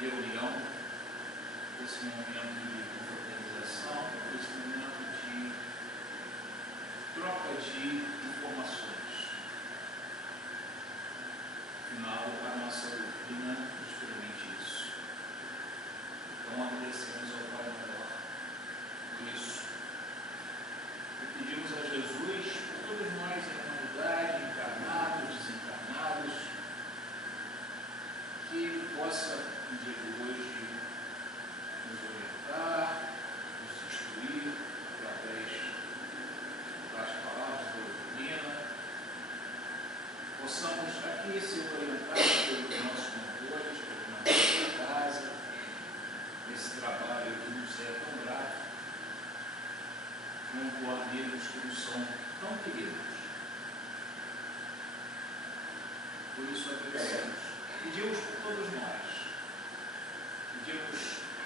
reunião, esse momento de confraternização, esse momento de troca de informações. Afinal, a nossa doutrina nos permite isso. Então, agradecemos ao Pai Maior por isso. E pedimos a Jesus, por todos nós em comunidade, encarnados, desencarnados, que Ele possa, no dia de hoje, nos orientar, nos instruir através das palavras da doutrina, possamos aqui ser orientados pelos nossos mentores, pelos mentores da casa, nesse trabalho que nos é tão grato, junto a amigos que nos são tão queridos. Por isso agradecemos. Pedimos por todos nós.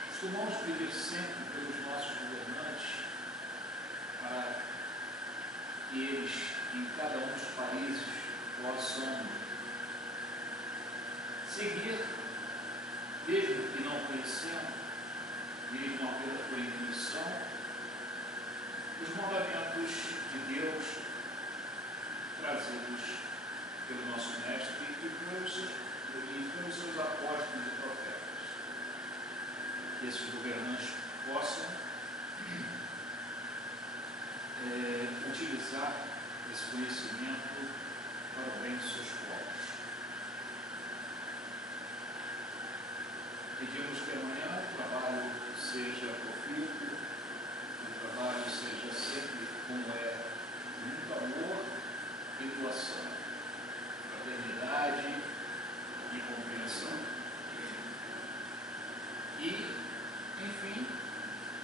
Costumamos pedir sempre pelos nossos governantes, para que eles, em cada um dos países, possam seguir, mesmo que não conhecendo, mesmo apenas por intuição, os mandamentos de Deus trazidos pelo nosso Mestre e pelos seus apóstolos e profetas. Que esses governantes possam utilizar esse conhecimento para o bem de seus povos. Pedimos que amanhã o trabalho seja profícuo, o trabalho seja sempre como é, muito amor e doação, fraternidade e compreensão. E, enfim,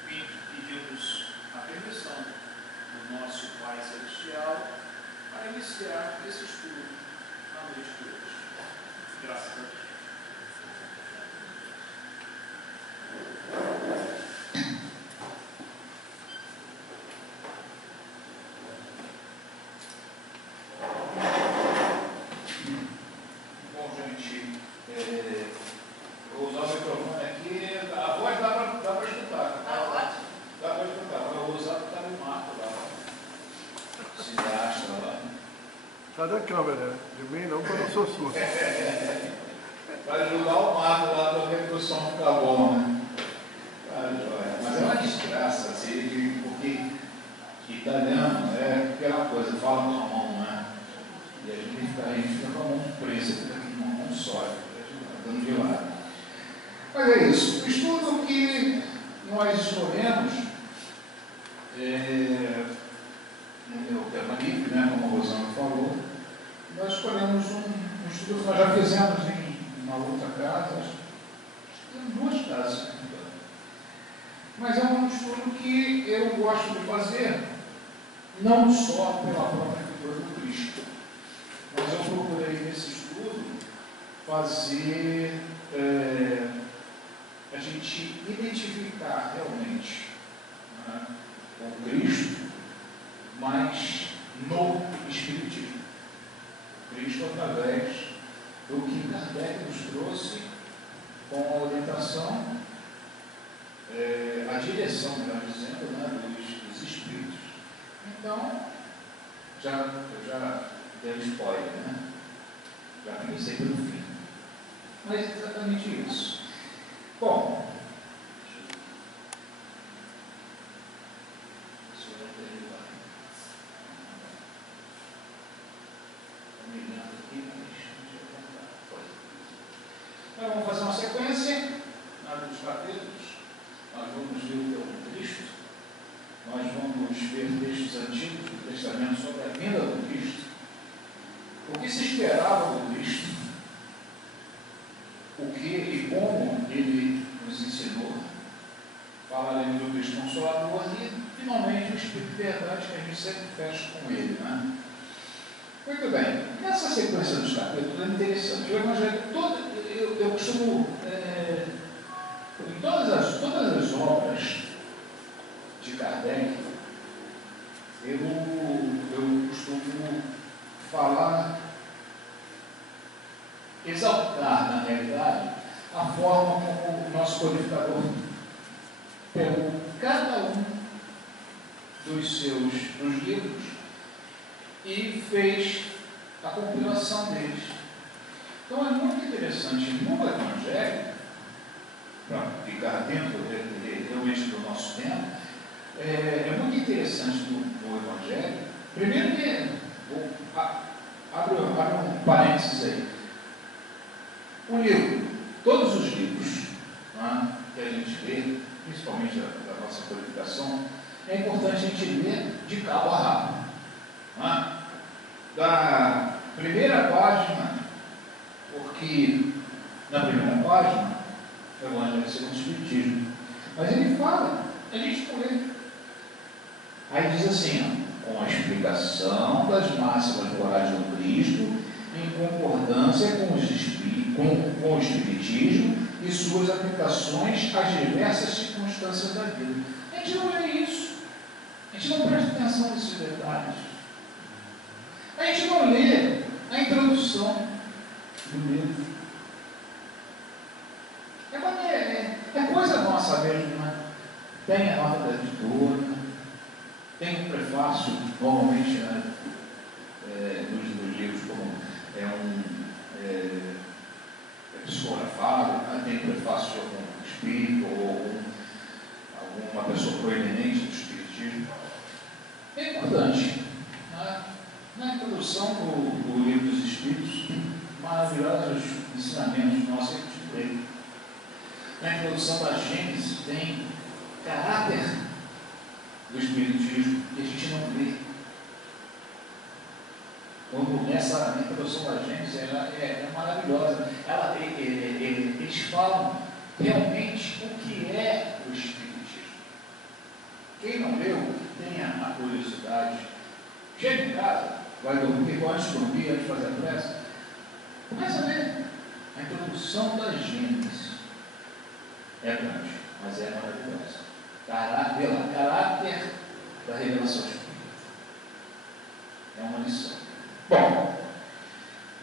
pedimos a permissão do nosso Pai Celestial para iniciar esse estudo na noite de hoje. Graças a Deus. Da câmera, de mim não, porque eu não sou surdo. Para ajudar o Marco lá também para o som ficar bom, né? Mas é uma desgraça, assim, porque italiano é aquela coisa, fala com a mão, né? E a gente fica com a mão presa, fica aqui com a mão só, dando de lado. Mas é isso. O estudo que nós escolhemos o Termanique, né, como o Rosano falou, nós escolhemos um estudo que nós já fizemos em uma outra casa, em duas casas, mas é um estudo que eu gosto de fazer não só pela própria figura do Cristo, mas eu procurei nesse estudo fazer a gente identificar realmente, né, o Cristo, mas no Espiritismo. Cristo através do que Kardec nos trouxe com a orientação, a direção, melhor dizendo, né, dos Espíritos. Então, eu já dei spoiler, né? Já comecei pelo fim. Mas é exatamente isso. Bom, nós vamos fazer uma sequência dos capítulos. Nós vamos ver o teu Cristo, nós vamos ver textos antigos do Testamento sobre a vinda do Cristo, o que se esperava do Cristo, o que e como ele nos ensinou. Falaremos do Cristo Consolador e, finalmente, o Espírito de Verdade, que a gente sempre fecha com ele, né? Muito bem, nessa sequência dos capítulos é interessante. O Evangelho todo, eu costumo, em todas as obras de Kardec, eu costumo falar, exaltar, na realidade, a forma como o nosso codificador pegou cada um dos livros e fez a compilação deles. Então é muito interessante no Evangelho, para ficar dentro realmente do nosso tempo, é muito interessante no Evangelho. Primeiro que, abre um parênteses aí, o livro, todos os livros, né, que a gente lê, principalmente da nossa codificação, é importante a gente ler de cabo a rabo. Né? Da primeira página, porque na primeira página, o Evangelho segundo o Espiritismo, mas ele fala, a gente não lê. Aí diz assim, ó, com a explicação das máximas morais do Cristo, em concordância com o Espiritismo e suas aplicações às diversas circunstâncias da vida. A gente não lê isso. A gente não presta atenção nesses detalhes. A gente não lê a introdução do livro. É coisa nossa mesmo, né? Tem a nota da editora, tem um prefácio, normalmente, né, dos livros, como psicografado, né, tem prefácio de algum espírito ou alguma pessoa proeminente do espiritismo. É importante. Né? Na introdução do livro dos Espíritos, maravilhosos ensinamentos nossos que a gente lê. Na introdução da Gênesis tem caráter do Espiritismo que a gente não vê. Quando começa a introdução da Gênesis, ela é maravilhosa. Eles falam realmente o que é o Espiritismo. Quem não leu, tenha a curiosidade. Chega em casa, vai dormir, antes de dormir, antes de fazer a prece, começa a ler a introdução da Gênesis. É grande, mas é maravilhosa. Pelo caráter da revelação espírita. É uma lição. Bom,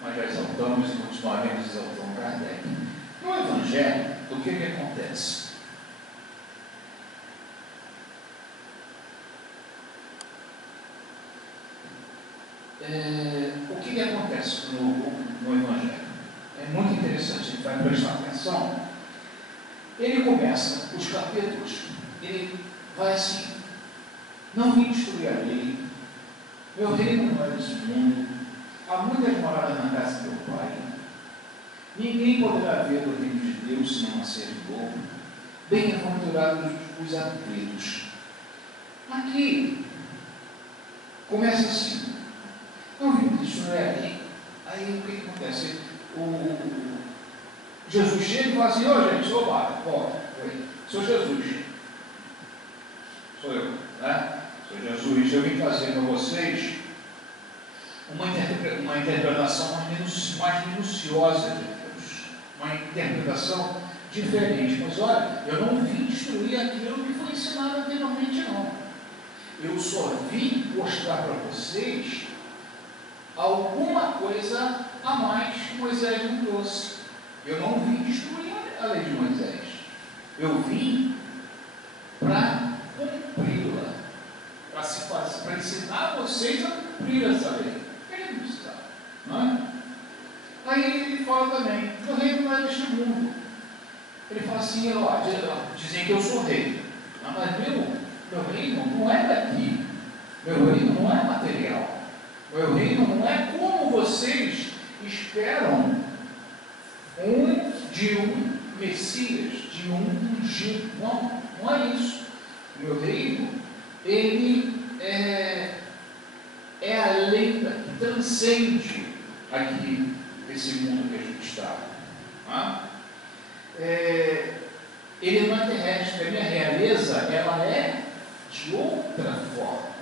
nós já exaltamos e continuaremos exaltando Kardec. No Evangelho, o que acontece? O que acontece no Evangelho? É muito interessante, a gente vai prestar atenção. Ele começa os capítulos, ele vai assim: não vim destruir a lei, meu reino não é desse mundo, há muitas moradas na casa do meu Pai, ninguém poderá ver o reino de Deus se não nascer de novo, bem-aventurados os aflitos. Aqui começa assim: não vim destruir a lei. Aí o que acontece? Jesus chega e fala assim: ô gente, sou Jesus, sou eu, né? Sou Jesus, eu vim trazer para vocês uma interpretação mais minuciosa de Deus, uma interpretação diferente. Mas olha, eu não vim destruir aquilo que foi ensinado anteriormente, não. Eu só vim mostrar para vocês alguma coisa a mais que Moisés não trouxe. Eu não vim destruir a lei de Moisés. Eu vim para cumpri-la, para ensinar vocês a cumprir essa lei. Ele não está, não é? Aí ele fala também: o reino não é deste mundo. Ele fala assim: dizem que eu sou rei. Mas meu reino não é daqui. Meu reino não é material. Meu reino não é como vocês esperam de um Messias, de um ungido. Não é isso. O meu reino, ele é a lei que transcende aqui esse mundo que a gente está. Ele não é terrestre. A minha realeza, ela é de outra forma.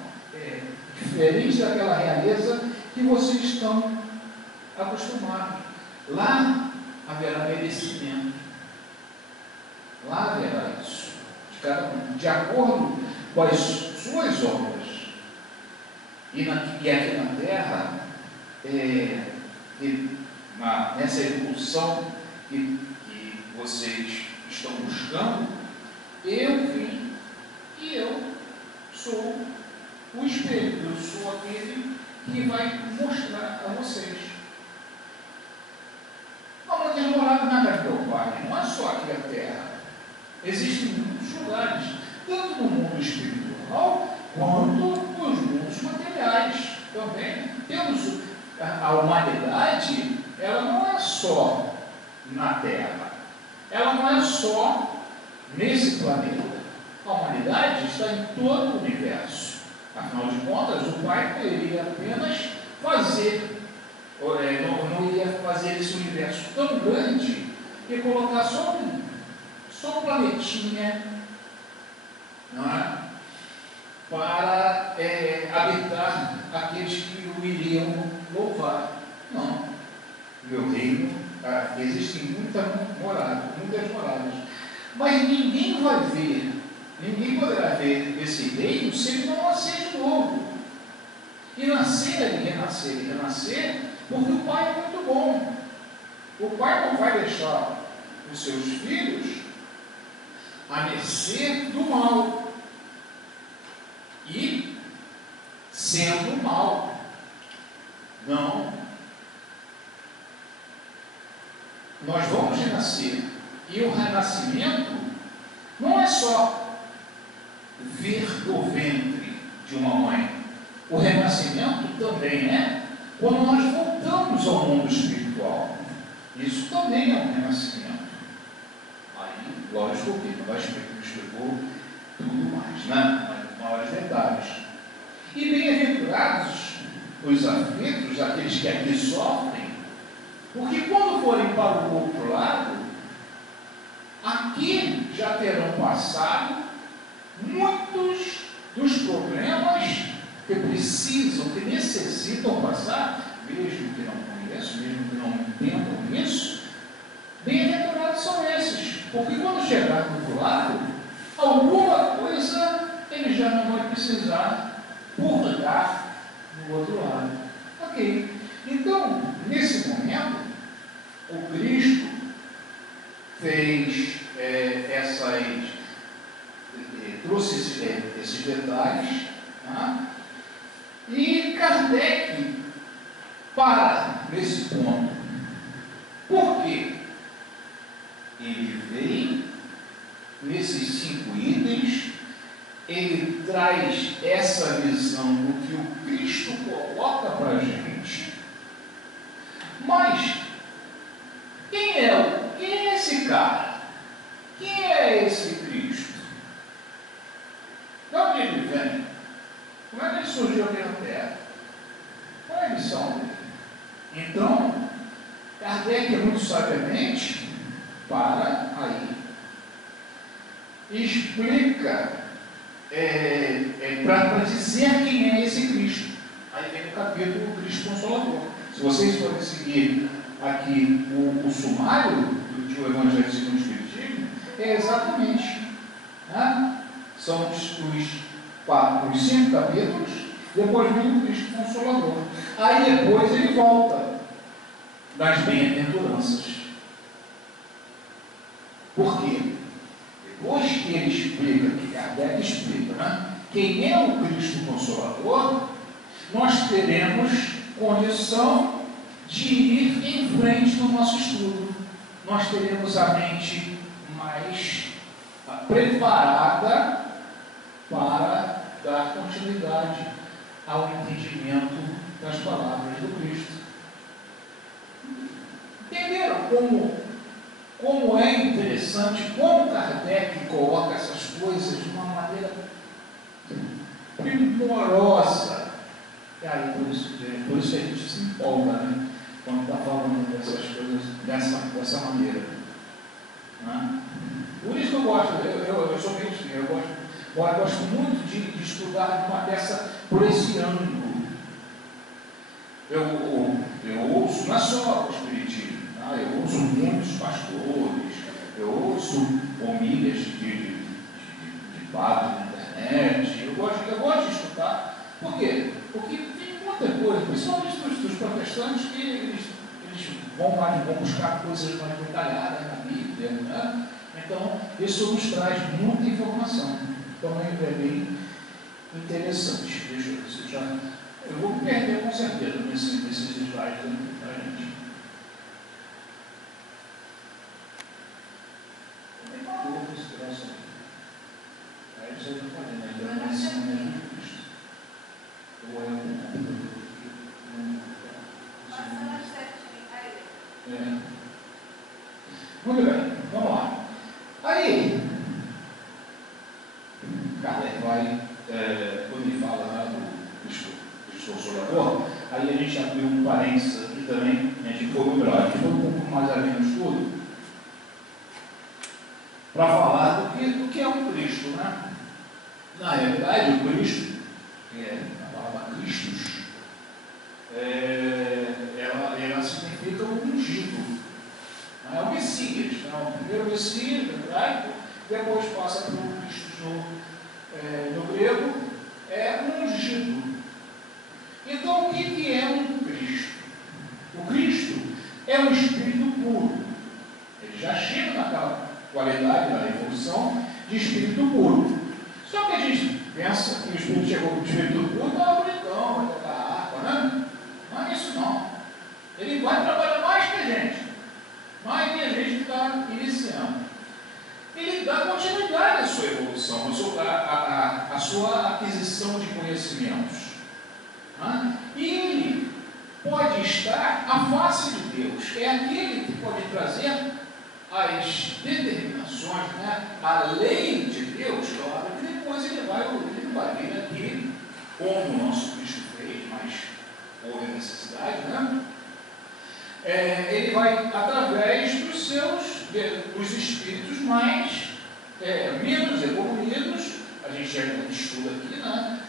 Diferente daquela realeza que vocês estão acostumados. Lá haverá merecimento. Lá haverá isso. De cada um, de acordo com as suas obras. E aqui na Terra, nessa evolução que vocês estão buscando, eu vim e eu sou o espelho, eu sou aquele que vai mostrar a vocês. A mulher morada na casa do meu pai não é só aqui a terra. Existem muitos lugares, tanto no mundo espiritual quanto nos mundos materiais também. Temos a humanidade, ela não é só na terra, ela não é só nesse planeta. A humanidade está em todo o universo. Afinal de contas, o Pai poderia apenas fazer, não iria fazer esse universo tão grande e colocar só um planetinha, não é? Para habitar aqueles que o iriam louvar. Não. Meu reino, existem muitas moradas, mas ninguém vai ver, ninguém poderá ver esse reino se ele não nascer de novo. E nascer, e renascer, porque o Pai é muito bom. O Pai não vai deixar os seus filhos a mercê do mal e sendo mal. Não. Nós vamos renascer. E o renascimento não é só vir do ventre de uma mãe. O renascimento também é quando nós voltamos ao mundo espiritual. Isso também é um renascimento. Aí, lógico que não explicou tudo mais, né? Mas maiores detalhes. E bem-aventurados os aflitos, aqueles que aqui sofrem, porque quando forem para o outro lado, aqui já terão passado muitos dos problemas que precisam, que necessitam passar, mesmo que não conheçam, mesmo que não entendam isso. Bem-aventurados são esses, porque quando chegar do outro lado, alguma coisa ele já não vai precisar purgar no outro lado. Ok. Então, nesse momento, o Cristo fez trouxe esses detalhes, tá? E Kardec para nesse ponto. Por quê? Ele vem nesses 5 itens, ele traz essa visão do que o Cristo coloca para a gente. Mas quem é esse cara? Quem é esse Cristo? De onde ele vem? Como é que ele surgiu aqui na Terra? Qual é a missão dele? Então, Kardec muito sabiamente para aí, explica para dizer quem é esse Cristo. Aí vem o capítulo Cristo Consolador. Se vocês forem seguir aqui o sumário do Evangelho segundo o Espiritismo, é exatamente, né? São os 5 capítulos, depois vem o Cristo Consolador. Aí depois ele volta das bem-aventuranças. Por quê? Depois que ele explica, que Kardec explica, né, quem é o Cristo Consolador, nós teremos condição de ir em frente no nosso estudo. Nós teremos a mente mais preparada para dar continuidade ao entendimento das palavras do Cristo. Entenderam como é interessante, como Kardec coloca essas coisas de uma maneira primorosa? E aí, por isso a gente se empolga, né? Quando está falando dessas coisas dessa maneira. Né? Por isso que eu gosto, eu sou bem assim, eu gosto muito de estudar uma peça por esse ângulo. Eu ouço, não é só o Espiritismo, tá? Eu ouço muitos pastores, eu ouço homílias de padres na internet, eu gosto de escutar. Por quê? Porque tem muita coisa, principalmente dos protestantes, que eles vão buscar coisas mais detalhadas na Bíblia, né? Então, isso nos traz muita informação. Então, é bem interessante. Deixa eu ver se eu vou me perder com certeza nesses slides da gente. Eu tenho uma dúvida esse troço aí. Aí eu já falei, né? Então, esse é o mesmo Cristo. Ou é um... Muito bem, vamos lá. Aí, Kardec vai, quando ele fala, né, do Cristo Consolador, aí a gente abriu um parênteses aqui também, a gente foi um pouco mais além no estudo, para falar do que é um Cristo, né? Na realidade, o Cristo, que é a palavra Christus, ela significa o ungido. É o Messias, né? O primeiro Messias, no hebraico, depois passa para o Cristo no grego, é um ungido. Então, o que é um Cristo? O Cristo é um espírito puro. Ele já chega naquela qualidade da evolução de espírito puro. Só que a gente pensa que o espírito chegou com o espírito puro, está bonitão, vai tocar harpa, né? Não é isso não. Ele vai trabalhar mais que a gente. Mais que a gente está iniciando. Ele dá continuidade à sua evolução, à sua aquisição de conhecimentos. Né? E ele pode estar à face de Deus. É aquele que pode trazer as determinações, né? A lei de Deus, claro, que depois ele vai vir aqui, como o nosso Cristo fez, mas houve necessidade, né? Ele vai através dos espíritos menos evoluídos, a gente já estuda aqui, né?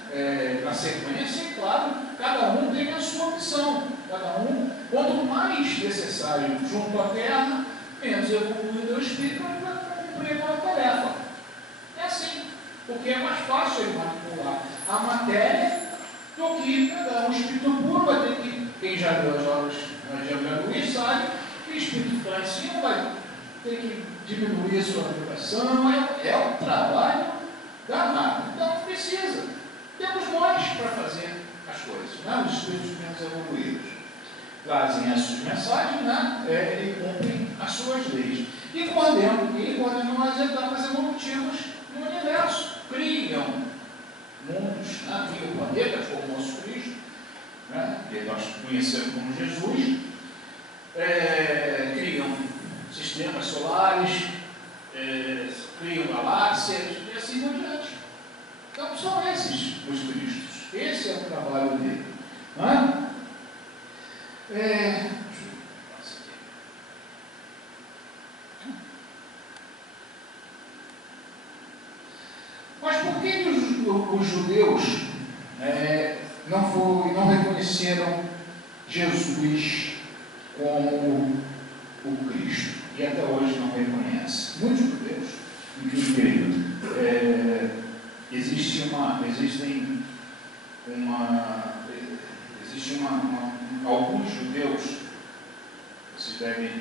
Na sequência, e claro, cada um tem a sua opção, cada um, quanto mais necessário junto à Terra, menos evoluído é o espírito, vai cumprir aquela tarefa. É assim, porque é mais fácil ele manipular a matéria do que pegar um espírito puro, vai ter que, quem já viu as obras de André Luiz sabe que o espírito que está em cima vai ter que diminuir a sua vibração, é um trabalho danado. Então precisa. Temos nós para fazer as coisas, né? Os espíritos menos evoluídos trazem as suas mensagens, né? E cumprem as suas leis. E coordenam as etapas evolutivas do universo. Criam mundos, né? Criam planetas como o nosso Cristo, né? Que nós conhecemos como Jesus, criam sistemas solares, criam galáxias e assim por diante. Então são esses os Cristos. Esse é o trabalho dele. Não é? Mas por que os judeus não reconheceram Jesus como o Cristo? E até hoje não reconhecem. Muitos judeus, incrível, alguns judeus, vocês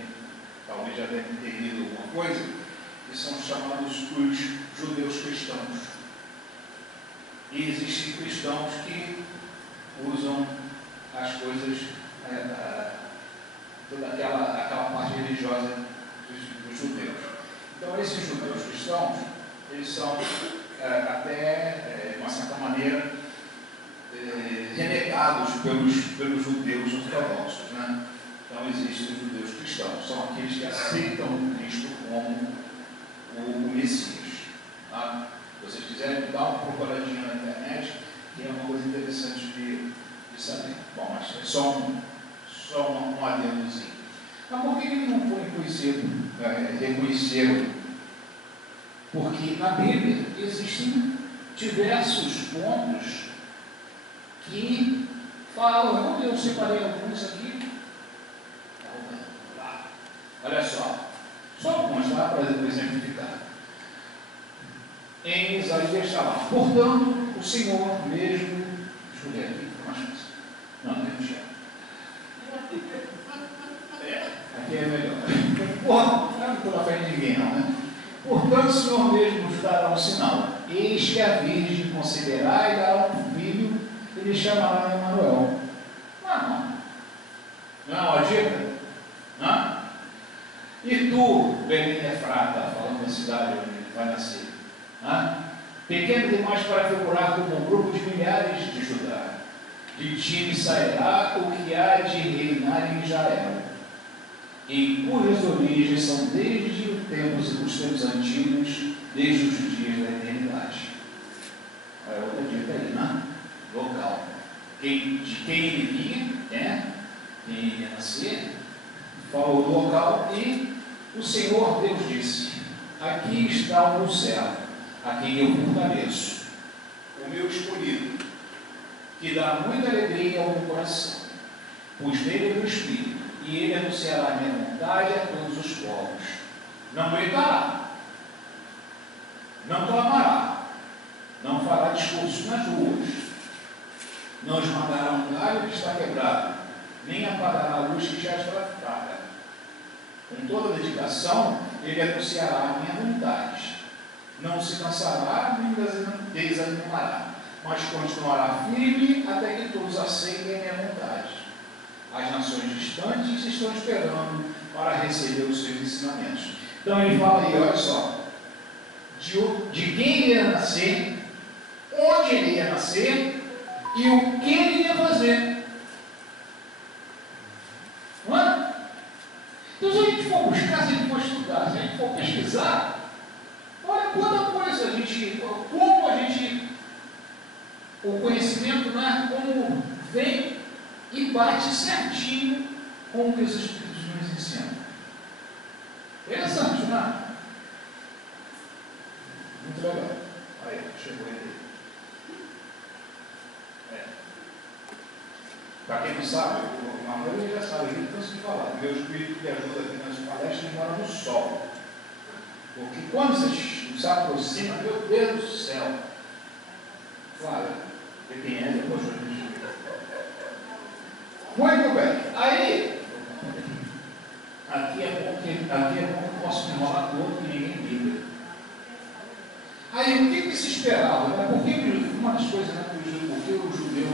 talvez já devem ter lido alguma coisa, que são chamados os judeus cristãos. E existem cristãos que usam as coisas, toda aquela parte religiosa dos judeus. Então, esses judeus cristãos, eles são até, de uma certa maneira, renegados pelos judeus ortodoxos, né? Então, existem os judeus cristãos, são aqueles que aceitam o Cristo como o Messias. Tá? Se vocês quiserem dar uma procuradinha na internet, tem uma coisa interessante de saber. Bom, mas é só um adendozinho. Mas por que ele não foi reconhecido? Porque na Bíblia existem diversos pontos que falam, eu separei alguns aqui. Olha só alguns lá para exemplificar. Em Isaías está lá, portanto, o Senhor mesmo, deixa eu ler aqui, fica mais fácil. Não, deixa eu botar fé em ninguém, não, né? Portanto, o Senhor mesmo nos dará um sinal. Eis que a Virgem conceberá e dará um filho, e lhe chamará Emanuel. Não é uma dica? Não? E tu, Belém Efrata, falando da cidade onde ele vai nascer, pequeno demais para figurar como um grupo de milhares de Judá. De ti sairá o que há de reinar em Israel, em cujas origens são desde os tempos antigos, desde os dias da eternidade. Olha outra dica aí, né? Local. De quem ele vinha, quem iria nascer, falou do local, e o Senhor Deus disse: aqui está o meu servo, a quem eu fortaleço, o meu escolhido, que dá muita alegria ao meu coração, pois nele é o Espírito, e ele anunciará a minha vontade a todos os povos. Não gritará, não clamará, não fará discurso nas ruas, não esmagará um galho que está quebrado, nem apagará a luz que já está fraca. Com toda a dedicação, ele anunciará a minha vontade. Não se cansará nem desanimará, mas continuará firme até que todos aceitem a minha vontade. As nações distantes estão esperando para receber os seus ensinamentos. Então ele fala aí, olha só, de quem ele ia nascer, onde ele ia nascer e o que ele ia fazer. Não é? Então, se a gente for buscar, se a gente for estudar, se a gente for pesquisar, olha quanta coisa o conhecimento, né, como vem e bate certinho com o que os Espíritos nos ensinam. Interessante, não é? Muito legal. Aí, chegou ele. Para quem não sabe, a maioria já sabe, eu canso de falar. Meu espírito que ajuda aqui nas palestras mora no sol. Porque quando você se aproxima, meu Deus do céu. Claro, quem é, depois eu digo. Muito bem. Aí, aqui é bom que eu posso me enrolar todo e ninguém liga. Aí, o que se esperava? Né? Uma das coisas, né, porque o judeu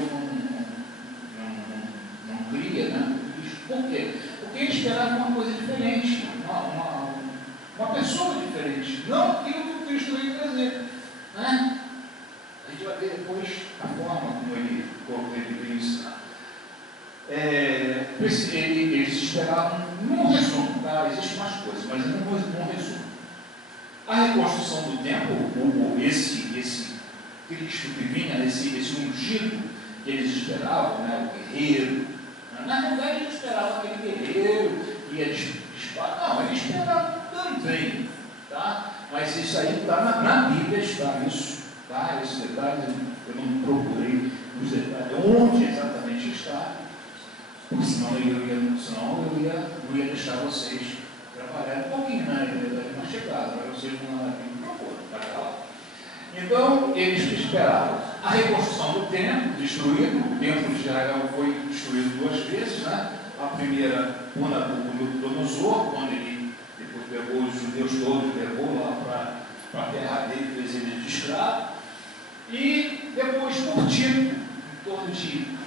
não cria, né? Por quê? Porque ele esperava uma coisa diferente, uma pessoa diferente, não aquilo que o Cristo veio trazer. Né? A gente vai ver depois a forma como ele veio ensinar. Eles esperavam, num resumo, tá? Existem mais coisas, mas num resumo. A reconstrução do templo, esse Cristo que vinha, esse ungido que eles esperavam, né? O guerreiro. Na verdade, eles esperavam aquele guerreiro que ia disparar. Não, eles esperavam também, tá? Mas isso aí está na Bíblia, está isso, tá? Esse detalhe eu não procurei os detalhes, onde exatamente está, porque senão eu não ia deixar vocês trabalhar um pouquinho, né? Eu ia dar uma chegada, para vocês vão lá na Bíblia e procuram, para cá. Então, eles esperavam a reconstrução do templo destruído. O templo de Israel foi destruído 2 vezes, né? A primeira, por Nabucodonosor, quando ele depois pegou os judeus todos, levou lá para a terra dele, fez ele de escravo, e depois por Tito, em torno de 20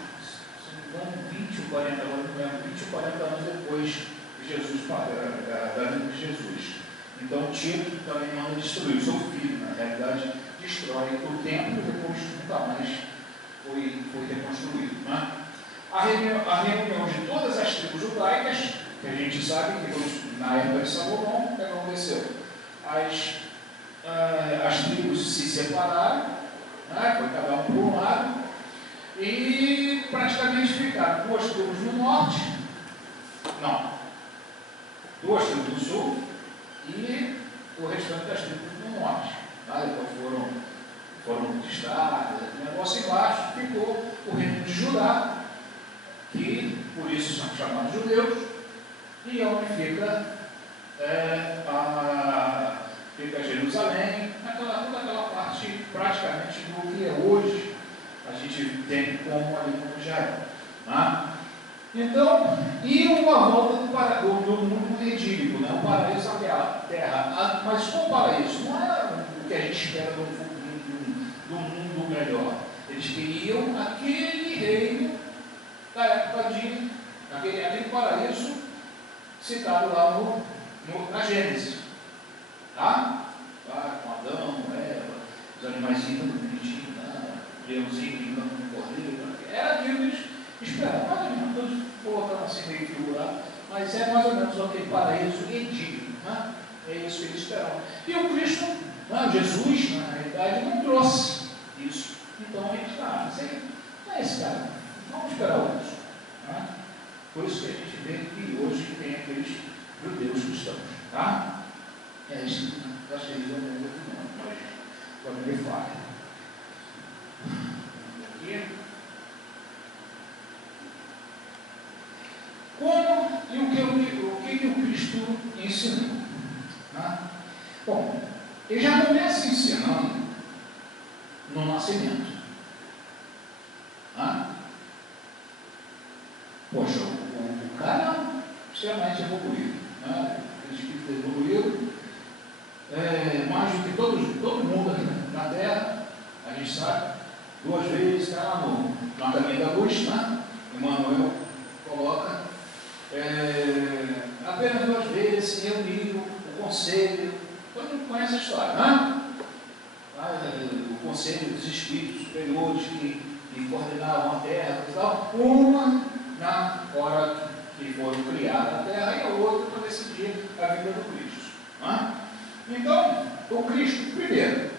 ou 40 anos, não lembro, 20 ou 40 anos depois de Jesus, da vida de Jesus. Então Tito também manda destruir, o seu filho, na realidade, destrói o templo e depois nunca mais foi reconstruído. Né? A reunião de todas as tribos judaicas, que a gente sabe que na época de Salomão, o que aconteceu? As tribos se separaram, né? Foi cada um por um lado, e praticamente ficaram 2 tribos no norte, não, 2 tribos no sul, e o restante das tribos no norte. Depois foram conquistadas, o negócio embaixo ficou o reino de Judá, que por isso são chamados judeus, e onde fica Jerusalém, toda aquela parte praticamente do que é hoje, a gente tem como ali no Israel. Tá? Então, e uma volta do mundo edílico, né? O paraíso da terra. Mas qual paraíso? Não era o que a gente espera do mundo melhor. Eles queriam aquele reino da época de aquele paraíso citado lá na Gênesis. Tá? Com Adão, Eva, os animaizinhos tudo bonitinho, leãozinho brincando com o cordeiro. Era aquilo que eles esperavam. Mais ou menos, todos colocando assim meio figurado, mas é mais ou menos aquele paraíso edílico. Né? É isso que eles esperavam. E o Cristo, Jesus, na realidade, não trouxe isso. Então a gente não é esse cara. Vamos esperar outros. Né? Por isso que a gente vê que hoje tem aqueles judeus cristãos. Tá? É isso que acho que eles vão ver não, mas pode me falar. Aqui. Como e o que o Cristo ensinou? Né? Bom, ele já começa ensinando no nascimento. Né? Poxa, o cara é extremamente evoluído. Né? O espírito evoluído. Mais do que todo mundo aqui na Terra, a gente sabe, 2 vezes está lá no caminho da luz, né? Emmanuel coloca, apenas 2 vezes se reuniram o conselho, todo mundo conhece a história, né? O conselho dos espíritos superiores que coordenavam a Terra e tal, uma na hora que foram criadas a Terra e a outra para decidir a vida do Cristo. Né? Então, o Cristo, primeiro,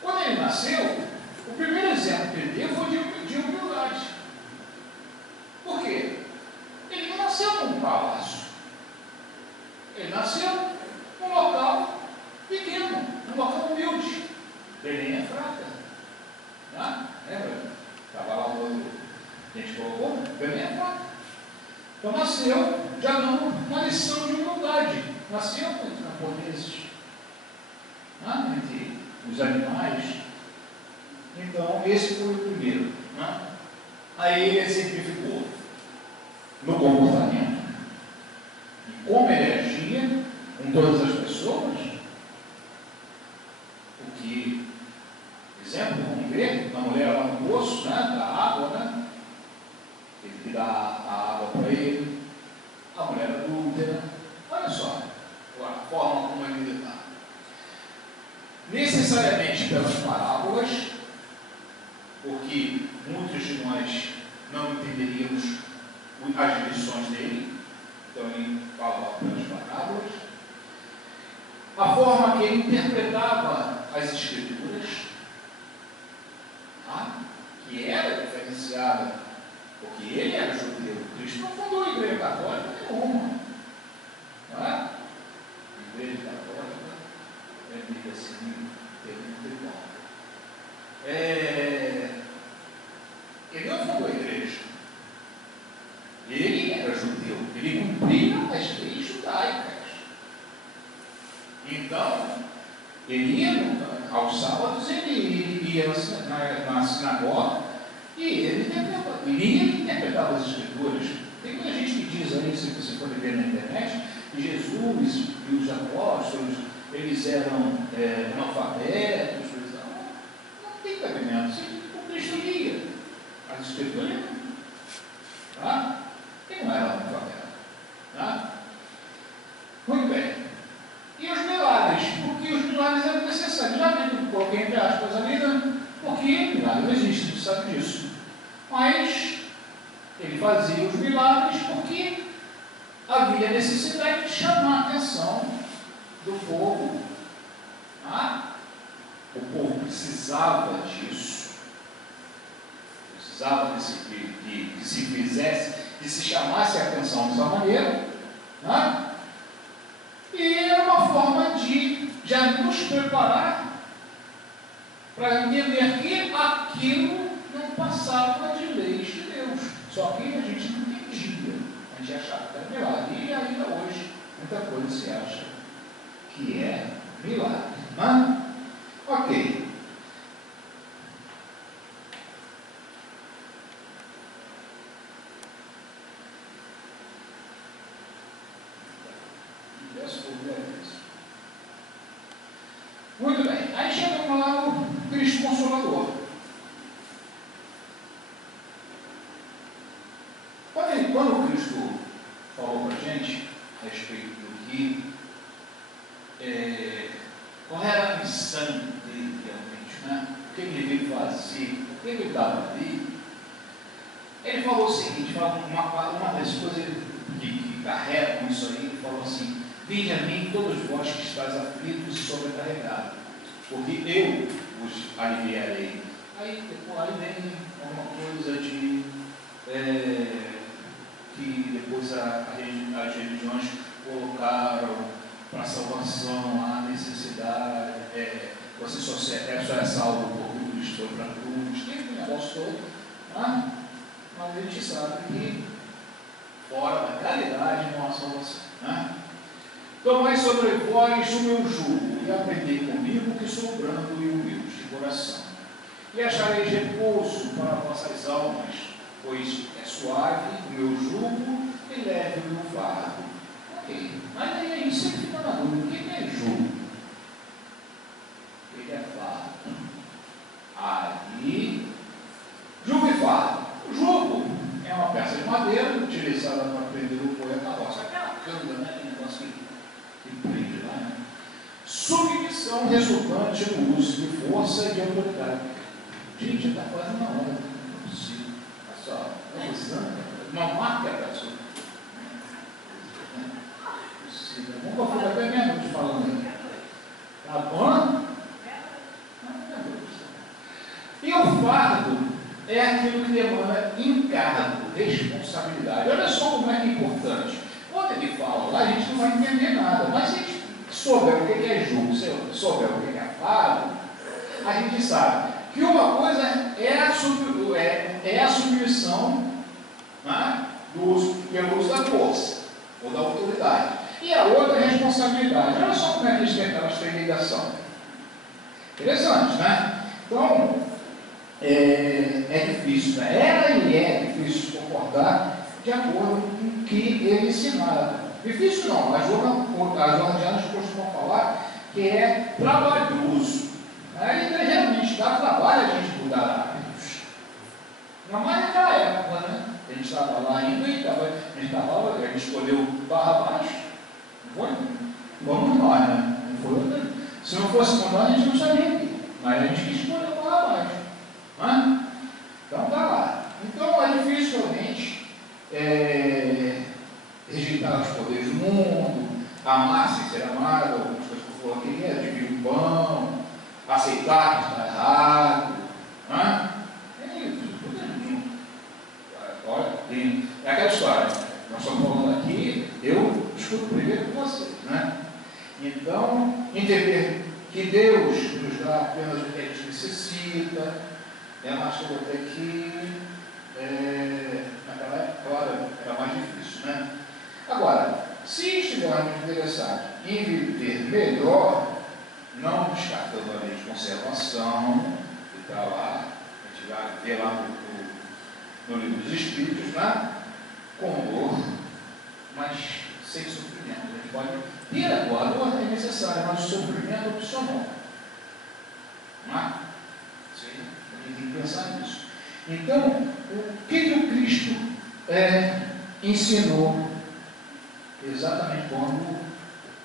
quando ele nasceu, o primeiro exemplo que ele deu foi de humildade. Por quê? Ele não nasceu num palácio. Ele nasceu num local pequeno, num local humilde. Belém é fraca. Né? Lembra? Estava lá o outro. A gente colocou? Belém é fraca. Então nasceu já dando uma lição de humildade. Nasceu entre camponeses. Entre os animais. Então, esse foi o primeiro. Né? Aí ele exemplificou no comportamento, e como ele agia com todas as pessoas, o que, exemplo, vamos ver, a mulher lá no poço, né, da água, né? Teve que dar a água para ele, a mulher adúltera, olha só a forma como ele lidava. Necessariamente pelas parábolas, porque muitos de nós não entenderíamos as lições dele, então ele falava pelas parábolas, a forma que ele interpretava as escrituras, que era diferenciada, porque ele era judeu. Cristo não fundou a igreja católica nenhuma, não é? A igreja católica é meio assim, pergunta igual. Ele não fundou a igreja. Ele era judeu, ele cumpria as leis judaicas. Então, ele ia aos sábados, ele ia na sinagoga e ele interpretava as escrituras. Tem muita gente que diz aí, se você for ver na internet, que Jesus e os apóstolos, eles eram analfabetos. Não tem cabimento. O Cristo lia as escrituras, tá? E não era analfabeto. Tá? Muito bem. E os milagres? Porque os milagres eram necessários. Já vi, coloquei entre aspas ali, né? Porque milagre não existe, você sabe disso. Mas ele fazia os milagres porque havia necessidade de chamar a atenção do povo. Tá? O povo precisava disso. Precisava que se fizesse, que se chamasse a atenção dessa maneira. Tá? E era uma forma de já nos preparar para entender que aquilo não passava de leis de Deus. Só que a gente não entendia. A gente achava que era milagre. E ainda hoje, muita coisa se acha que é milagre. Né? Ok. Muito bem. Aí chegamos lá no Cristo Consolador. Quando o Cristo falou para a gente a respeito do que, qual era a missão dele realmente, né? O que ele veio fazer, o que ele estava ali, ele falou o seguinte, uma das coisas que carregam isso aí, ele falou assim: vinde a mim todos vós que estáis aflitos e sobrecarregados, porque eu os aliviarei. Aí vem uma coisa de que depois as religiões colocaram para a salvação a necessidade, você só é salvo por Cristo, foi para a cruz, tem um negócio todo, né? Mas a gente sabe que fora da caridade não há salvação, né? Tomai sobre vós o meu jugo e aprendei comigo, que sou brando e humilde de coração, e achareis repouso para vossas almas, pois é suave o meu jugo e leve o meu fardo. Ok, mas aí sempre fica na dúvida: o que é jugo? O que é fardo? Aí, jugo e fardo. O jugo é uma peça de madeira utilizada para prender o boi à carroça, aquela canga, né? Aquele negócio que prende lá, né? Submissão resultante do uso de força e de autoridade. Gente, está quase na hora, não é possível. Olha só, está usando uma marca da pessoa. Não é possível. Vamos para até meia-noite falando aí. Tá bom? E o fardo é aquilo que demanda encargo, responsabilidade. Olha só como é que é importante. Quando ele fala lá, a gente não vai entender nada, mas se a gente souber o que é jugo, se souber o que é fardo, a gente sabe que uma coisa é a submissão, né, pelo uso da força ou da autoridade, e a outra é a responsabilidade. Olha só como é que eles têm ligação. Interessante, né? Então, é difícil, né? Era e é difícil se comportar de acordo com o que ele ensinava. Difícil não, as jornadianas costumam falar que é trabalhoso. Aí realmente dá trabalho a gente mudar hábitos. Não mais naquela época, né? A gente estava lá ainda e a gente escolheu Barrabás. Não foi? Vamos nós, né? Não foi outra. Se não fosse com nós, a gente não estaria aqui. Mas a gente escolheu Barrabás. Então está lá. Então é difícil realmente rejeitar os poderes do mundo, amar sem ser amado, algumas coisas que eu falei aqui, dividir o pão, aceitar que está errado. É isso. Olha, é aquela história. Nós estamos falando aqui, eu escuto primeiro com vocês, né? Então, entender que Deus nos dá apenas o que a gente necessita. Acho que eu botei aqui, naquela época era mais difícil, né? Agora, se estivermos interessados em viver melhor, não descartando a lei de conservação, que está lá, a gente vai ver lá no livro dos Espíritos, né? Com dor, mas sem sofrimento. A gente pode ter agora, a dor é necessária, mas o sofrimento é opcional. Não é? Sim. A gente tem que pensar nisso. Então, o que o Cristo ensinou exatamente quando.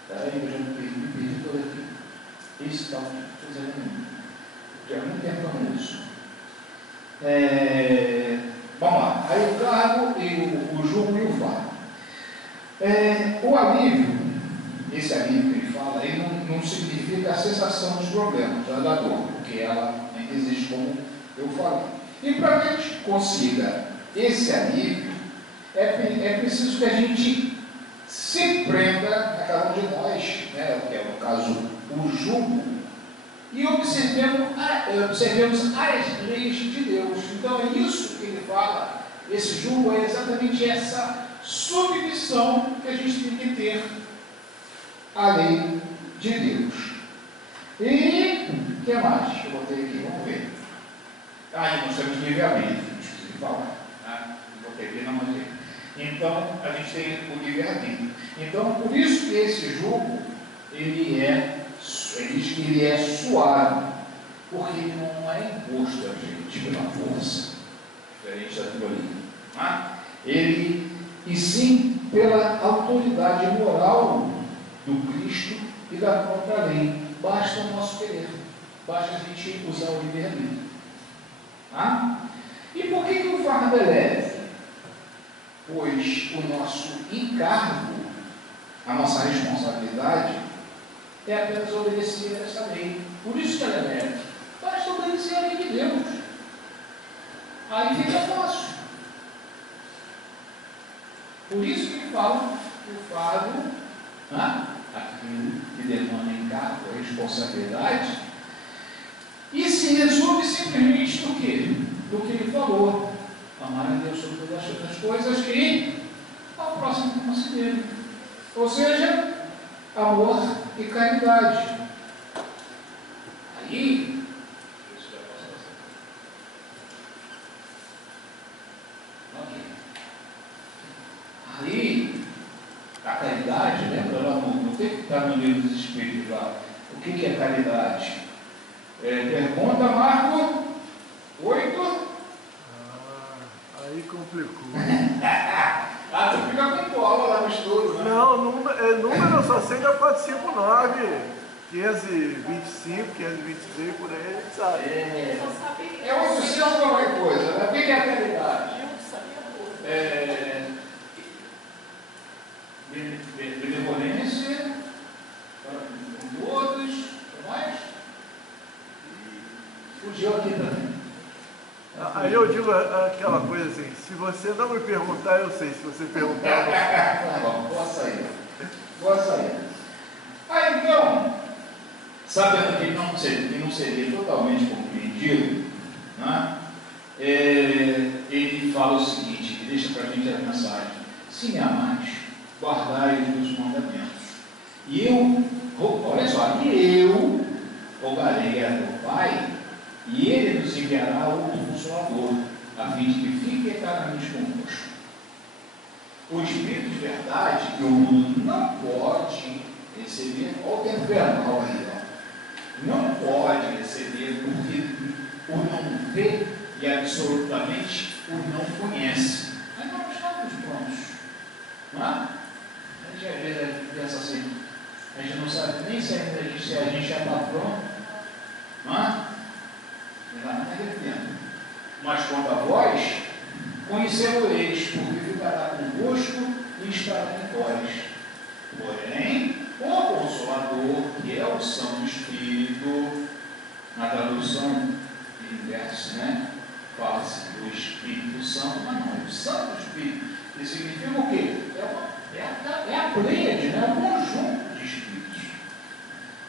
Peraí, eu já me perdi todo aqui. Esse tal que fazendo já há muito tempo com isso. Vamos lá. Aí o cargo e o jugo e o fardo. O alívio, esse alívio que ele fala aí, não significa a cessação dos problemas, da dor, porque ela existe, como eu falei. E para que a gente consiga esse alívio, é preciso que a gente se prenda a cada um de nós, né, que é no caso o jugo, e observemos as leis de Deus. Então é isso que ele fala. Esse jugo é exatamente essa submissão que a gente tem que ter à lei de Deus. E o que mais que eu botei aqui? Vamos ver. Aí nós temos livre-arbítrio, esqueci de falar. Eu botei aqui na maneira. Então, a gente tem o livre-arbítrio. Então, por isso que esse jugo, ele Jesus, ele é suave, porque ele não é imposto a gente pela força, diferente daquilo ali. Tá? E sim pela autoridade moral do Cristo e da própria lei. Basta o nosso querer, basta a gente usar o livre-arbítrio. Tá? E por que o fardo é leve? Pois o nosso encargo, a nossa responsabilidade, é apenas obedecer a essa lei. Por isso que ela é leve. Basta obedecer a lei de Deus. Aí fica fácil. Por isso que falam que o fardo, aquilo que demanda encargo, responsabilidade, e se resume simplesmente do quê? Do que ele falou. Amar a Deus sobre todas as coisas e ao próximo como a si mesmo. Ou seja, amor e caridade. Aí, a caridade, lembra lá no que está no livro dos Espíritos lá? O que é caridade? Pergunta Marco 8. Aí complicou. Tu fica com cola lá no estudo, né? Não, número eu só sei da 459, 525, 523, por aí, a gente sabe. É 800 qualquer coisa, né? O que é a caridade? Benevolência, com todos, mais? Fugiu aqui também. Aí eu digo aquela coisa assim, se você não me perguntar, eu sei, se você perguntar, eu não sei. Tá bom, boa saída. Aí então, sabendo que ele não seria totalmente compreendido, né? Ele fala o seguinte, que deixa para a gente a mensagem: se me amais, guardai os meus mandamentos. E eu, olha só, eu rogarei a meu Pai, e ele nos enviará outro Consolador, a fim de que fique eternamente conosco. O Espírito de verdade, que o mundo não pode receber, olha o tempo verbal aí, não pode receber, porque o não vê e absolutamente o não conhece. Mas não estamos prontos. Não é? A gente às vezes pensa assim, a gente não sabe nem se a gente já está pronto. Não é? Mas quanto a vós, conhecê-lo-eis, porque ficará convosco e estará em vós. Porém, o Consolador, que é o Santo Espírito, na tradução inversa, né? Fala-se do Espírito Santo, mas não, é o Santo Espírito. Que significa o quê? É a pleiade, né? É um conjunto de Espíritos.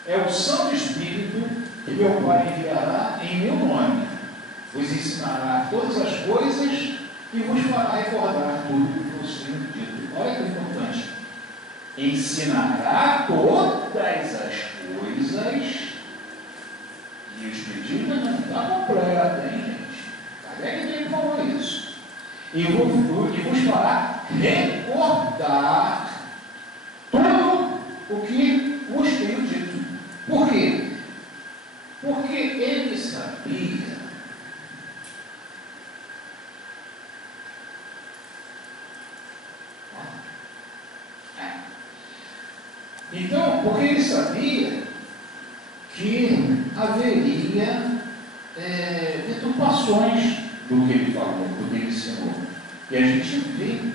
É o Santo Espírito que meu Pai enviará em meu nome, vos ensinará todas as coisas e vos fará recordar tudo o que vos tenho dito. Olha que importante. Ensinará todas as coisas, e o Espiritismo não está completo, hein, gente? Cadê que ele falou isso? E vos fará recordar tudo o que vos tenho dito. Por quê? Porque ele sabia então, porque ele sabia que haveria deturpações do que ele falou, do que ele ensinou. E a gente vê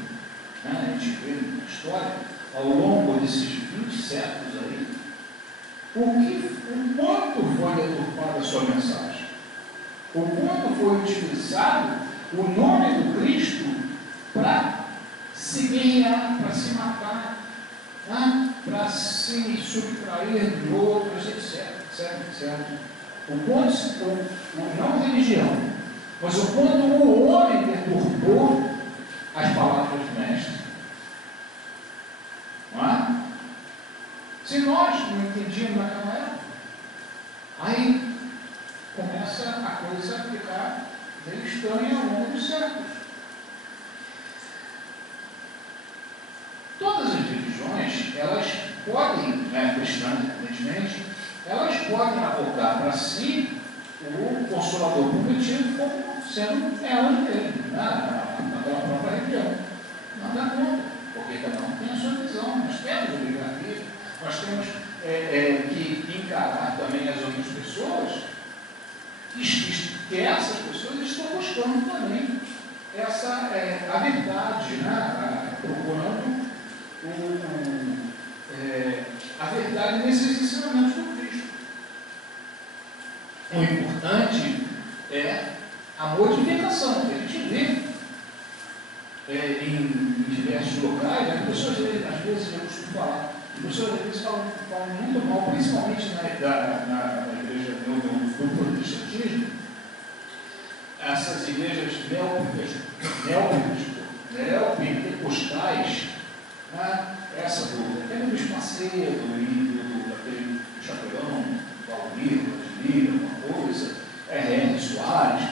na história, ao longo desses 20 séculos aí, o quanto foi deturpada a sua mensagem, o quanto foi utilizado o nome do Cristo para se guerrear, para se matar, para se subtrair de outros, etc. Não religião, mas o quanto o homem deturpou as palavras do Mestre. Não é? Se nós não entendíamos naquela época, aí começa a coisa a ficar meio estranha ao longo dos séculos. Todas as religiões, elas podem, cristãs, evidentemente, elas podem avocar para si o Consolador prometido como sendo elas mesmo, naquela própria religião. Nada contra, porque cada um tem a sua visão. Nós temos o livre-arbítrio, nós temos que encarar também as outras pessoas, que essas pessoas estão buscando também a verdade, procurando a verdade nesses ensinamentos do Cristo. O importante é a modificação, que a gente vê em diversos locais. As pessoas, às vezes, eu costumo falar, as pessoas às vezes falam muito mal, principalmente na igreja do protestantismo, essas igrejas neopentecostais, essa daquele Bispo Macedo e daquele Chapelão, Valdir, Lira, uma coisa, René Soares,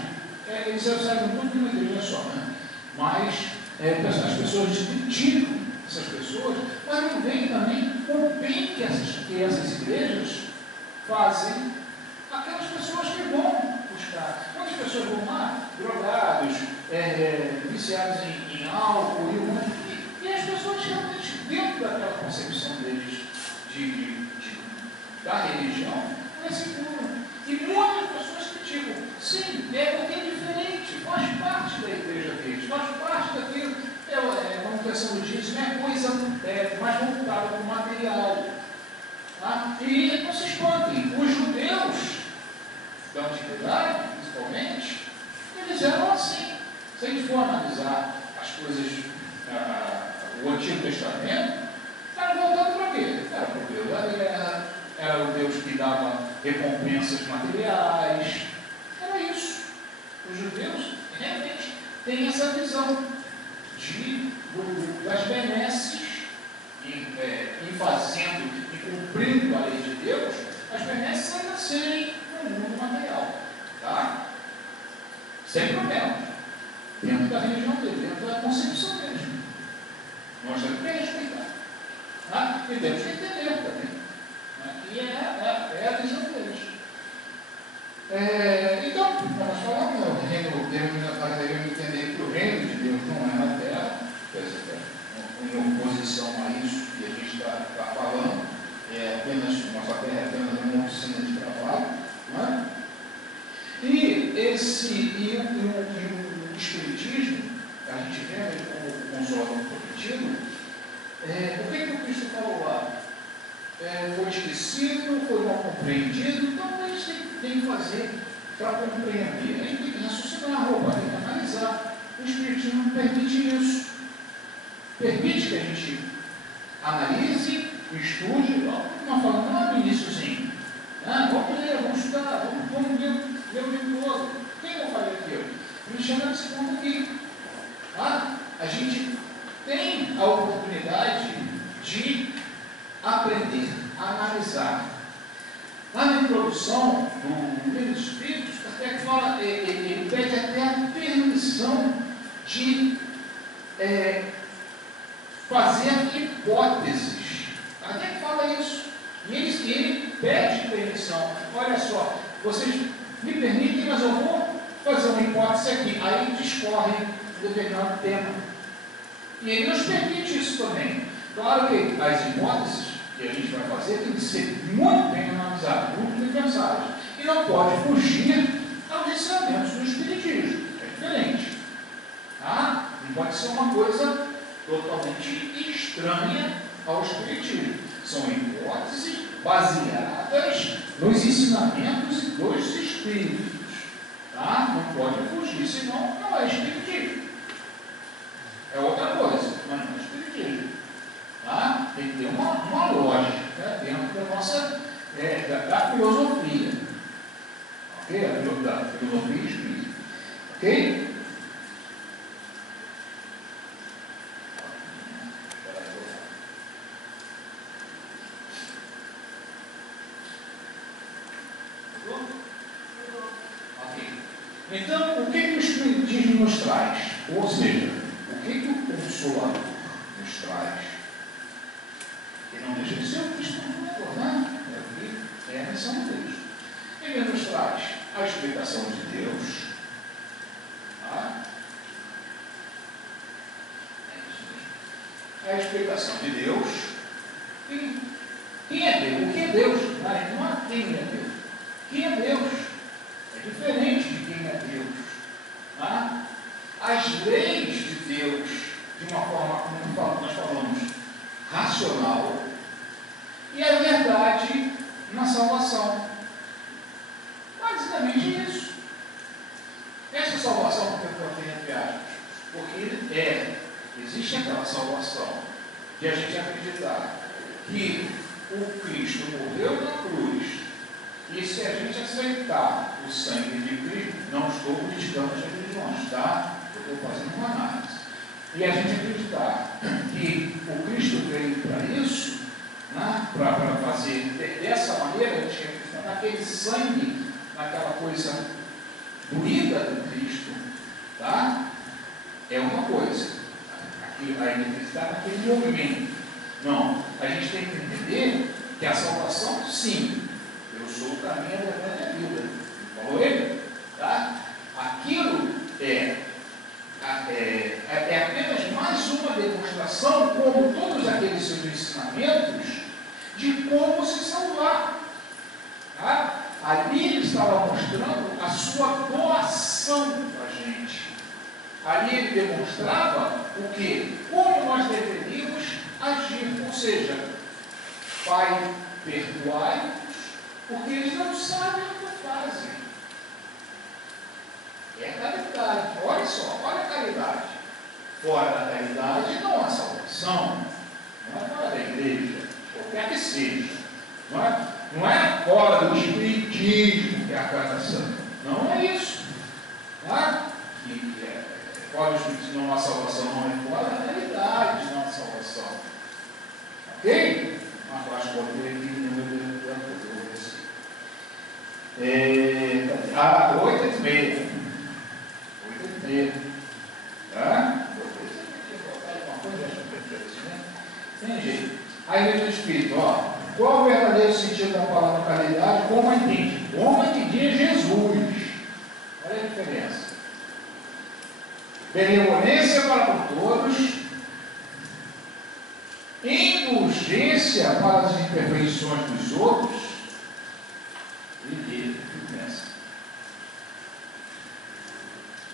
eles saem tudo de uma igreja só, mas as pessoas criticam essas pessoas, mas não veem também o bem que essas igrejas fazem aquelas pessoas que vão buscar. Quantas pessoas vão lá, drogados, viciados em álcool, e as pessoas realmente, dentro daquela concepção deles da religião, não é seguro. E muitas pessoas criticam. Sim, porque é diferente, faz parte da igreja deles, faz parte daquilo, como o Cassandro diz, não é coisa mais voltada para o material. Tá? E não se espantem, os judeus da antiguidade, principalmente, eles eram assim. Se a gente for analisar as coisas, o Antigo Testamento, era voltado para quê? Era para o Deus da guerra, era o Deus que dava recompensas materiais, era isso. Os judeus realmente têm essa visão das benesses, em fazendo e cumprindo a lei de Deus, as benesses ainda serem no mundo material, tá? Sem problema, dentro da religião dele, dentro da concepção deles. Nós temos que respeitar, tá? E temos que entender também. E é a visão deles. Então, nós falamos, o reino de Deus, nós devemos entender que o reino de Deus não é na terra, em oposição a isso que a gente está falando, nossa terra é apenas uma oficina de trabalho, não é? E o Espiritismo, a gente vê como o Consolador prometido, o que o Cristo falou lá? Foi esquecido, foi mal compreendido, então a gente tem que fazer para compreender. A gente tem que raciocinar, tem que analisar. O Espiritismo permite isso. Permite que a gente analise, estude, não falando no iníciozinho. Vamos ler, vamos estudar, vamos ler o livro todo. Por que eu falei aqui? Me chama nesse ponto aqui. A gente tem a oportunidade de aprender, analisar. Lá na introdução do Livro dos Espíritos, até que fala, ele pede até a permissão de fazer hipóteses. Até que fala isso. E ele pede permissão. Olha só, vocês me permitem, mas eu vou fazer uma hipótese aqui. Aí discorre um determinado tema. E ele nos permite isso também. Claro que as hipóteses que a gente vai fazer tem que ser muito bem analisadas, muito bem pensadas. E não pode fugir aos ensinamentos do Espiritismo. É diferente. Tá? Não pode ser uma coisa totalmente estranha ao Espiritismo. São hipóteses baseadas nos ensinamentos dos Espíritos. Tá? Não pode fugir, senão não é Espiritismo. É outra coisa, mas não é Espiritismo. Tá? Tem que ter uma lógica, né, dentro da nossa da filosofia. Ok? Da filosofia espírita. Ok? Então, o que o Espiritismo nos traz? Ou seja, o que o Consolador nos traz? Que não deixa de ser o Cristo Consolador, né? É a missão deles. traz a explicação de Deus. Tá? A explicação de Deus. Quem é Deus? O que é Deus? Não é quem é Deus. Quem é Deus? É diferente de quem é Deus. Tá? As leis de Deus, de uma forma, como nós falamos, racional, e a verdade na salvação. Basicamente isso. Essa salvação, porque eu coloquei entre aspas, porque existe aquela salvação de a gente acreditar que o Cristo morreu na cruz, e se a gente aceitar o sangue de Cristo, não estou criticando as religiões, tá? Eu estou fazendo uma análise. E a gente acreditar que o Cristo veio para isso, né? Para fazer dessa maneira, a gente acredita naquele sangue, naquela coisa doída do Cristo, tá? É uma coisa. Aqui, a gente acreditar naquele movimento. Não, a gente tem que entender que a salvação, sim, eu sou o caminho, a verdade e a vida. Falou ele? Tá? Aquilo é apenas mais uma demonstração, como todos aqueles seus ensinamentos, de como se salvar. Tá? Ali ele estava mostrando a sua doação para a gente. Ali ele demonstrava o que? Como nós deveríamos agir. Ou seja, Pai, perdoai-os, porque eles não sabem o que fazem. É a caridade. Olha só, olha a caridade. Fora da caridade não há salvação. Não é fora da igreja, qualquer que seja. Não é fora do espiritismo que é a casa santa. Não é isso. Tá? Fora do espiritismo não há salvação, não é fora da caridade não há salvação. Ok? Mas eu acho que eu vou ter aqui no meu dedo. 8h30. 8h30. Tá? Tem jeito. Aí vem o Espírito, ó. Qual o verdadeiro sentido da palavra caridade? Como entendi? Como entendia Jesus? Olha a diferença. Benevolência para com todos, indulgência para as imperfeições dos outros e dele.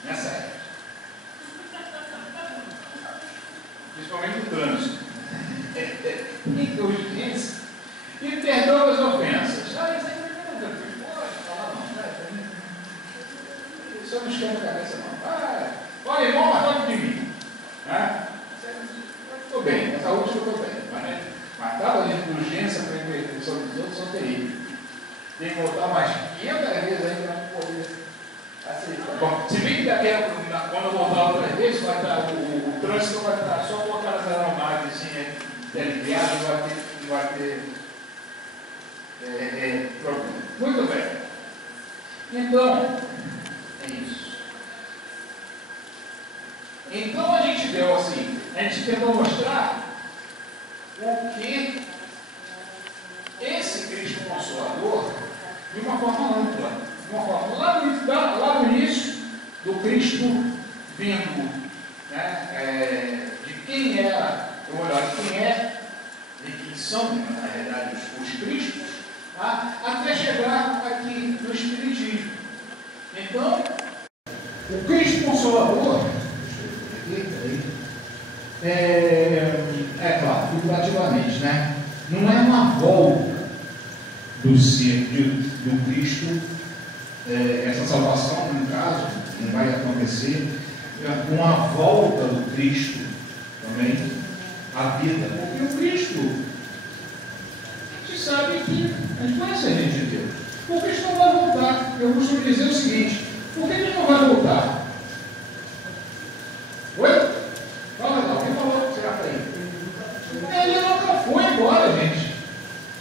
Nessa época. Principalmente no trânsito. Indulgência e perdão das ofensas. Isso aí não pode falar, não. Isso eu não esquece a cabeça, não. Olha, irmão, mas fala de mim. Estou bem, essa última eu estou bem. Mas tábuas de indulgência para a imperfeição dos outros são terríveis. Tem que voltar mais 500 vezes aí para não poder aceitar. Bom, se bem que quando eu voltar outras vezes, vai estar, o trânsito vai estar só com aquelas aromáticas assim, interligadas, não vai ter problema. Muito bem. Então, é isso. Então a gente deu assim, a gente tentou mostrar o que esse Cristo Consolador, de uma forma ampla, de uma forma lá no início do Cristo vindo, né, de quem era, ou melhor, de quem é, de quem são, na realidade, os Cristos, tá, até chegar aqui no Espiritismo. Então, o Cristo Consolador, claro, figurativamente, né? Não é uma volta do ser do Cristo, essa salvação, no caso, não vai acontecer, uma volta do Cristo também à vida, porque o Cristo, a gente sabe que a gente conhece a gente de Deus. O Cristo não vai voltar. Eu costumo dizer o seguinte: por que ele não vai voltar? Oi? Fala, não, quem falou? Será que aí? Ele nunca foi embora, gente.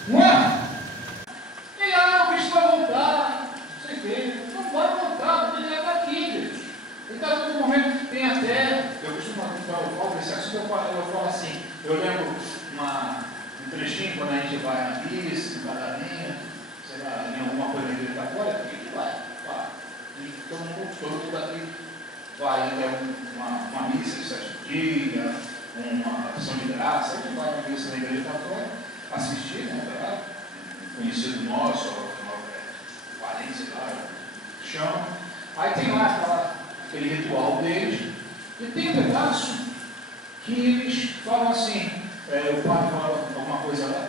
Não é? E o Cristo vai voltar. Não sei o quê. Não vai voltar, porque ele já está aqui, gente. Ele está em todo momento. Tem até. Eu costumo falar desse assunto, eu falo assim. Eu lembro um trechinho quando a gente vai na missa, no casamento, sei lá, em alguma coisa que ele está fora, porque de graça, a gente vai na missa da igreja católica assistir, né? Tá? Um conhecido nosso, parente lá, chama. Aí tem lá aquele ritual deles, e tem um pedaço que eles falam assim, o padre fala alguma coisa lá,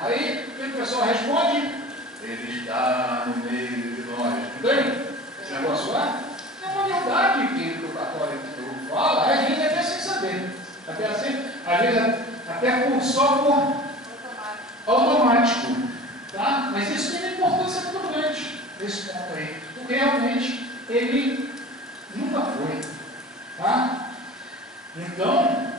aí o pessoal responde, ele está no meio de nós. Não tem? Esse negócio lá é uma verdade que o católico fala, às vezes até sem saber. Até assim, às vezes até só por automático. Tá? Mas isso tem uma importância muito grande nesse ponto aí. Porque realmente ele nunca foi. Tá? Então,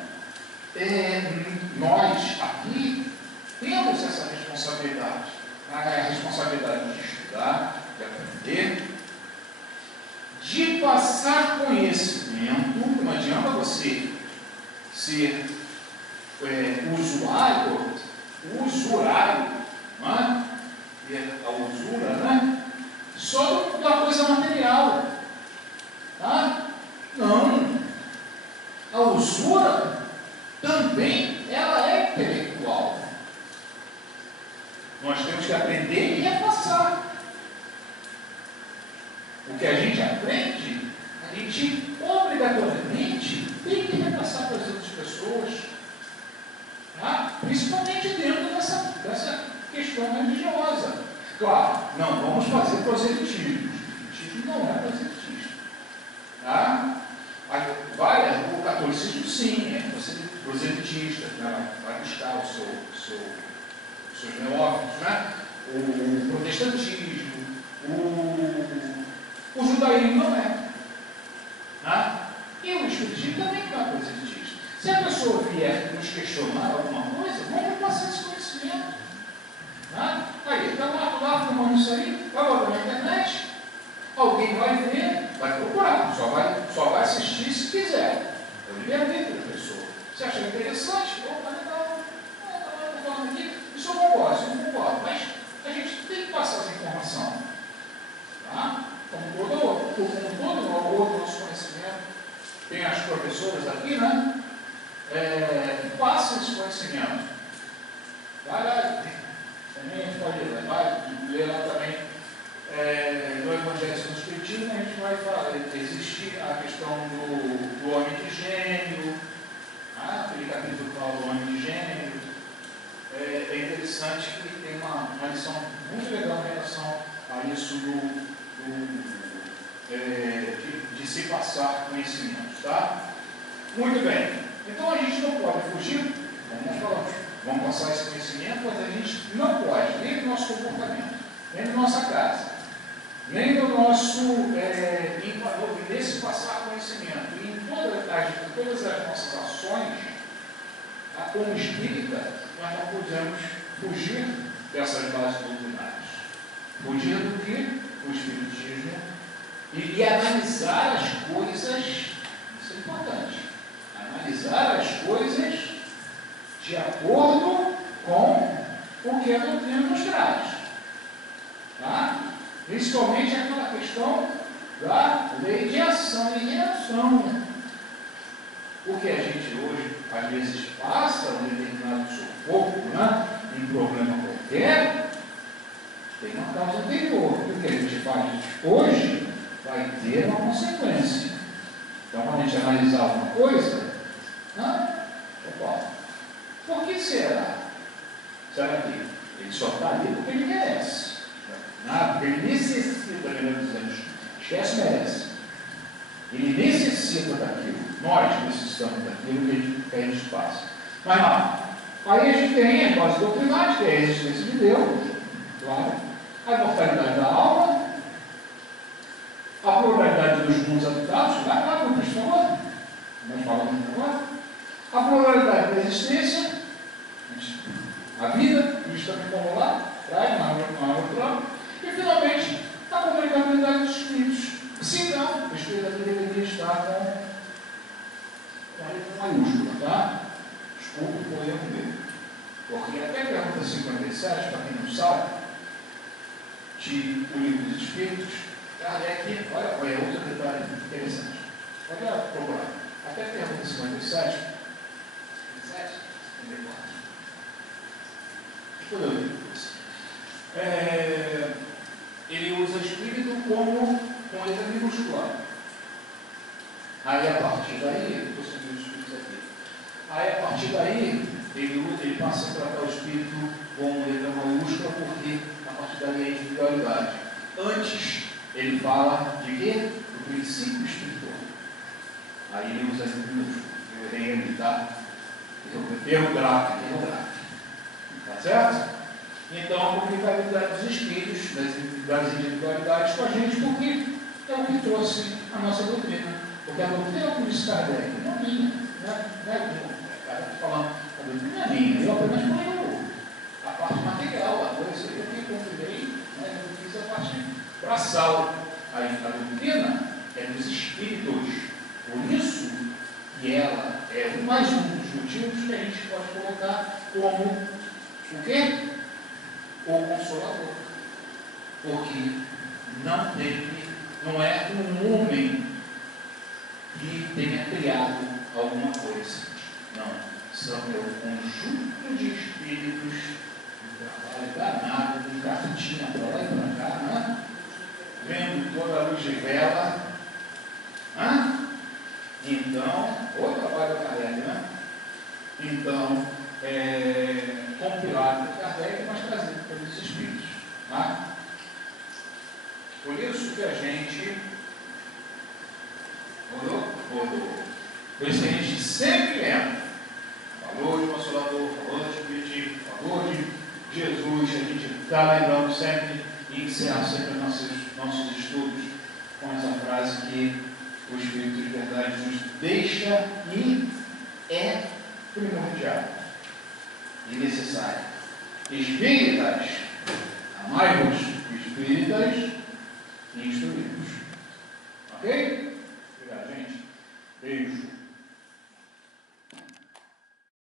nós aqui temos essa responsabilidade. A responsabilidade de estudar, de aprender, de passar conhecimento. Não adianta você ser usurário, não é? A usura, né? Só da coisa material. Tá? Não. A usura também ela é intelectual. Nós temos que aprender e repassar. O que a gente aprende, a gente obrigatoriamente tem que repassar para as outras pessoas. Tá? Principalmente dentro dessa questão religiosa. Claro, não vamos fazer proselitismo. Proselitismo não é proselitismo. Tá? O catolicismo sim, é proselitista, né? Vai buscar os seus neófitos, né? O protestantismo, o judaísmo não é. Tá? E o espiritismo também não é proselitista. Se a pessoa vier nos questionar alguma coisa, vamos passar esse conhecimento. Tá? Aí, está lá filmando isso aí, vai botar na internet, alguém vai ver, vai procurar, só vai assistir se quiser. É o livre-arbítrio da pessoa. Se achar interessante, opa, legal, estou falando aqui, isso eu não concordo, mas a gente tem que passar essa informação. Tá? Como todo outro nosso conhecimento, tem as professoras aqui, né? Que passam esse conhecimento. Vai lá, também a gente pode ler lá também. No Evangelho segundo o Espiritismo, a gente vai falar, existe a questão do homem de gênero, aquele capítulo que fala do homem de gênero. É interessante que tem uma lição muito legal em relação a isso de se passar conhecimentos, tá? Muito bem. Então a gente não pode fugir, vamos passar esse conhecimento, mas a gente não pode, nem do nosso comportamento, nem da nossa casa, nem do nosso, nesse passar conhecimento, e em todas as nossas ações, como espírita, nós não podemos fugir dessas bases doutrinárias. Fugir do que? O espiritismo, e analisar as coisas, isso é importante, analisar as coisas de acordo com o que a doutrina nos traz. Tá? Principalmente aquela questão da lei de ação e reação. Porque a gente hoje, às vezes, passa um determinado sufoco, né, em problema qualquer, tem uma causa anterior. O que a gente faz hoje vai ter uma consequência. Então, quando a gente analisar alguma coisa, por que será? Será que ele só está ali porque ele merece? Porque ele necessita, melhor dizendo, esquece, merece. Ele necessita daquilo. Nós necessitamos daquilo que a gente passa. Mas não. Aí a gente tem a base doutrinária, que é a existência de Deus, claro, a imortalidade da alma, a pluralidade dos mundos habitados, lá como o Cristo falou, nós falamos agora, a pluralidade da existência, a vida, o Cristo também falou lá, traz na outra, e finalmente a comunicabilidade dos espíritos. Se não, o espírito aqui deveria estar com a letra maiúscula, tá? Desculpe por erro dele. Porque até a pergunta 57, para quem não sabe, o livro dos Espíritos, Kardec, olha outro detalhe interessante. Olha procurar. Até a pergunta 57. 57? 54. Por eu depois. Ele usa espírito como com letra minúscula. Aí a partir daí, estou seguindo os espíritos aqui. Aí a partir daí, ele passa a tratar o espírito com letra maiúscula, porque a partir daí é individualidade. Antes, ele fala de quê? Do princípio espiritual. Aí ele usa letra minúscula. Eu irei evitar erro grave. Tá certo? Então, a complicabilidade dos espíritos, das individualidades com a gente, porque é o que trouxe a nossa doutrina. Porque a doutrina, como disse Kardec, não é minha, não é minha. O cara está falando, a doutrina é minha, eu apenas ponho a parte material, a coisa, eu que confirmei, eu fiz a parte braçal. A doutrina é dos espíritos. Por isso que ela é mais um dos motivos que a gente pode colocar como o quê? O Consolador. Porque não é um homem que tenha criado alguma coisa. Não. São o conjunto de espíritos, um trabalho danado, um cartinha para lá e para cá, né? Vendo toda a luz de vela. Então, o trabalho da Kardec, né? Então, compilado por Kardec, mas trazido pelos espíritos. Tá? Por isso que a gente rodou. Por isso que a gente sempre lembra. Falou de Consolador, falou de Espiritismo, falou de Jesus, a gente está lembrando sempre e encerra sempre nossos estudos com essa frase que o Espírito de Verdade nos deixa e é primordial e necessário. Espíritas, amai-vos, espíritas e instruí-vos. Ok? Obrigado, gente. Beijo.